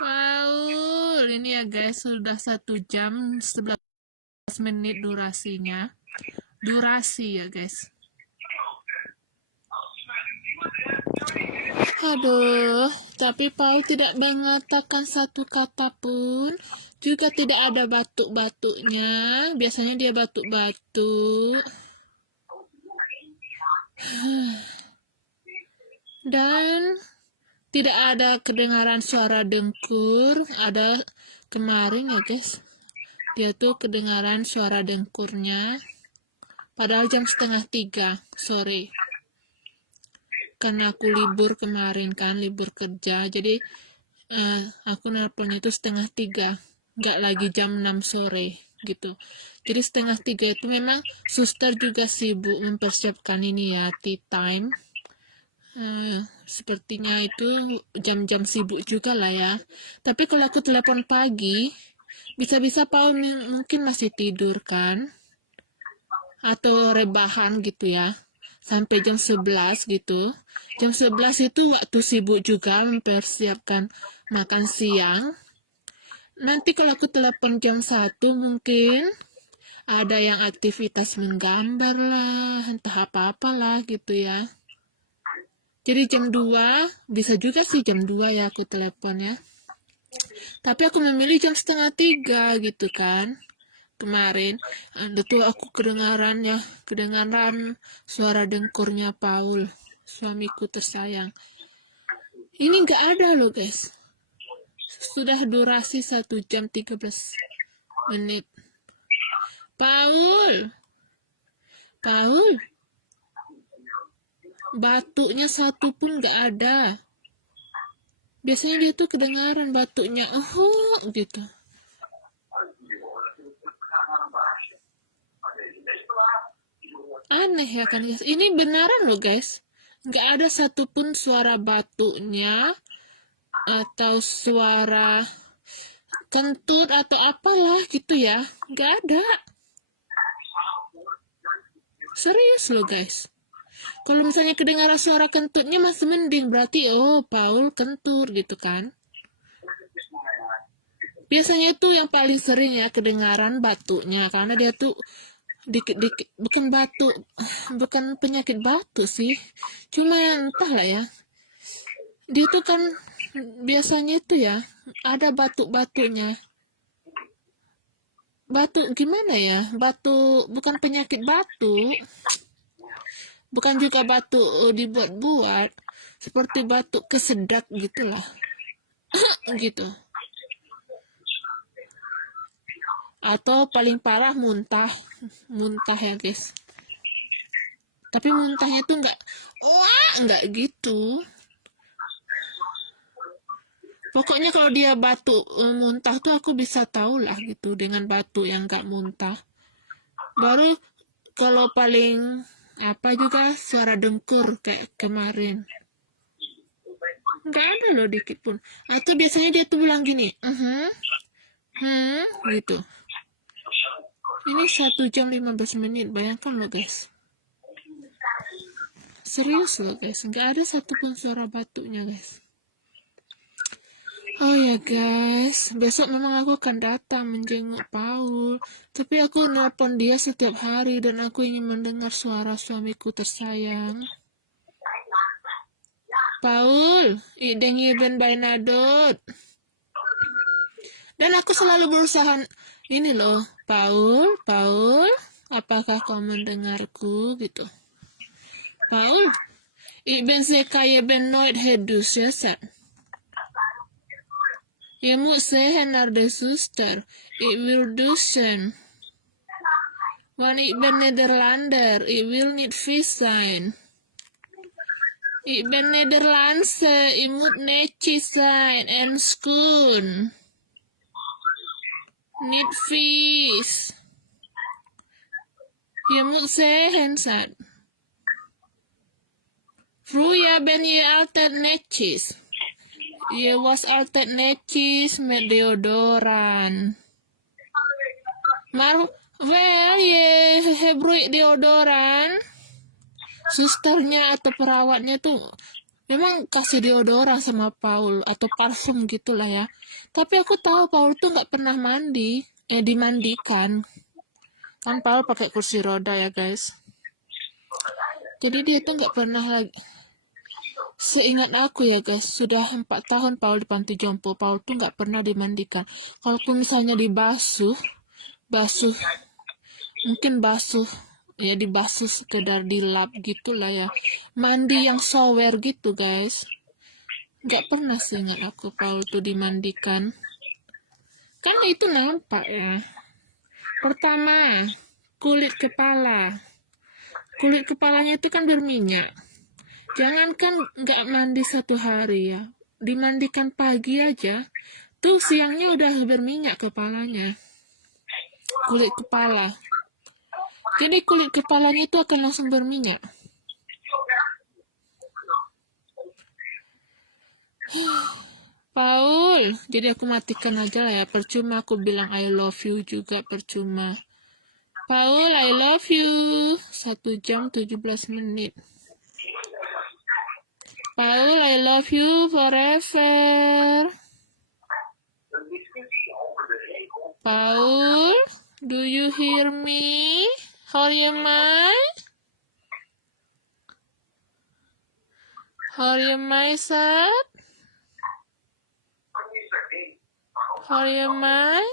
Paul, ini ya guys, sudah 1 jam 11 menit durasinya. Durasi ya guys. Aduh, tapi Paul tidak mengatakan satu kata pun. Juga tidak ada batuk-batuknya. Biasanya dia batuk-batuk. Dan tidak ada kedengaran suara dengkur. Ada kemarin ya guys, dia tuh kedengaran suara dengkurnya. Padahal jam 2:30 sore. Karena aku libur kemarin kan, libur kerja. Jadi aku nelpon itu 2:30. Nggak lagi jam 6 sore gitu. Jadi 2:30 itu memang suster juga sibuk mempersiapkan ini ya, tea time. Sepertinya itu jam-jam sibuk juga lah ya. Tapi kalau aku telepon pagi, bisa-bisa Paul mungkin masih tidur kan, atau rebahan gitu ya, sampai jam 11 gitu. Jam 11 itu waktu sibuk juga mempersiapkan makan siang. Nanti kalau aku telepon jam 1 mungkin ada yang aktivitas menggambar lah, entah apa-apalah gitu ya. Jadi jam 2, bisa juga sih jam 2 ya aku telepon ya. Tapi aku memilih jam 2:30 gitu kan. Kemarin, ada tuh aku kedengaran suara dengkurnya Paul, suamiku tersayang. Ini nggak ada loh guys. Sudah durasi 1 jam 13 menit. Paul, batuknya satu pun nggak ada. Biasanya dia tuh kedengaran batuknya, gitu. Aneh ya kan guys. Ini beneran loh guys. Nggak ada satupun suara batuknya atau suara kentut atau apalah gitu ya. Nggak ada. Serius loh guys. Kalau misalnya kedengaran suara kentutnya masih mending, berarti Paul kentur gitu kan. Biasanya tuh yang paling sering ya kedengaran batuknya, karena dia tuh dikit-dikit, bukan batuk, bukan penyakit batuk sih, cuma entah lah ya, dia tuh kan biasanya tuh ya ada batuk-batuknya. Batuk gimana ya, batuk bukan penyakit batuk, bukan juga batuk dibuat-buat, seperti batuk kesedak gitulah. Gitu. Atau paling parah muntah ya guys. Tapi muntahnya tuh nggak gitu. Pokoknya kalau dia batuk muntah tuh aku bisa tahu lah gitu dengan batuk yang nggak muntah. Baru kalau paling apa juga suara dengkur kayak kemarin. Nggak ada loh dikit pun. Atau biasanya dia tuh bilang gini, gitu. Ini 1 jam 15 menit, bayangkan loh guys. Serius loh guys, nggak ada satupun suara batuknya guys. Oh ya guys, besok memang aku akan datang menjenguk Paul. Tapi aku nelpon dia setiap hari dan aku ingin mendengar suara suamiku tersayang. Paul, ideng ben bainadot. Dan aku selalu berusaha, ini loh, Paul, apakah kau mendengarku gitu. Paul, ben sekaya ben noit hedus ya sat. Je moet zeggen naar de zuster, ik wil douchen. Want ik ben Nederlander, ik wil niet vies zijn. Ik ben Nederlandse, ik moet netjes zijn en schoon. Niet vies. Je moet zeggen, Sat. Vroeger ben je altijd netjes. Je was altijd netjes met deodoran. Maar wel je gebruik deodoran, susternya atau perawatnya tuh memang kasih deodoran sama Paul atau parfum gitulah ya. Tapi aku tahu Paul tuh nggak pernah mandi, dimandikan. Kan Paul pakai kursi roda ya guys. Jadi dia tuh nggak pernah lagi. Seingat aku ya guys, sudah 4 tahun Paul di panti jompo. Paul tuh nggak pernah dimandikan. Kalaupun misalnya dibasuh, mungkin basuh, ya dibasuh sekedar dilap gitulah ya. Mandi yang shower gitu guys. Nggak pernah seingat aku Paul tuh dimandikan. Kan itu nampak ya. Pertama, kulit kepala. Kulit kepalanya itu kan berminyak. Jangankan nggak mandi 1 hari ya, dimandikan pagi aja, tuh siangnya udah berminyak kepalanya, kulit kepala. Jadi kulit kepalanya itu akan langsung berminyak. Paul, jadi aku matikan aja lah ya, percuma aku bilang I love you juga, percuma. Paul, I love you. 1 jam 17 menit. Paul, I love you forever. Paul, do you hear me? How am I? How am I, son? How am I?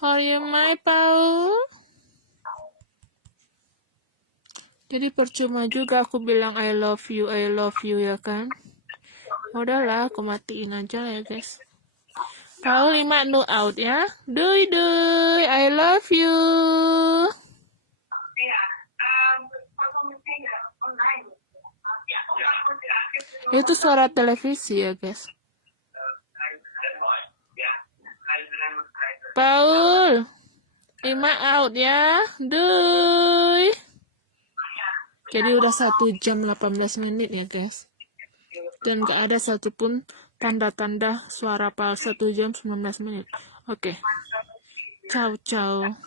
How am I, Paul? Jadi percuma juga aku bilang I love you ya kan? Udahlah, aku matiin aja ya guys. Paul 5 no out ya. Dui dui, I love you. Itu suara televisi ya guys. Paul 5 out ya. Dui. Jadi udah 1 jam 18 menit ya guys. Dan gak ada satupun tanda-tanda suara Paul 1 jam 19 menit. Oke. Ciao ciao.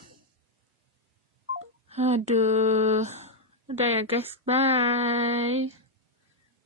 Aduh. Udah ya guys. Bye.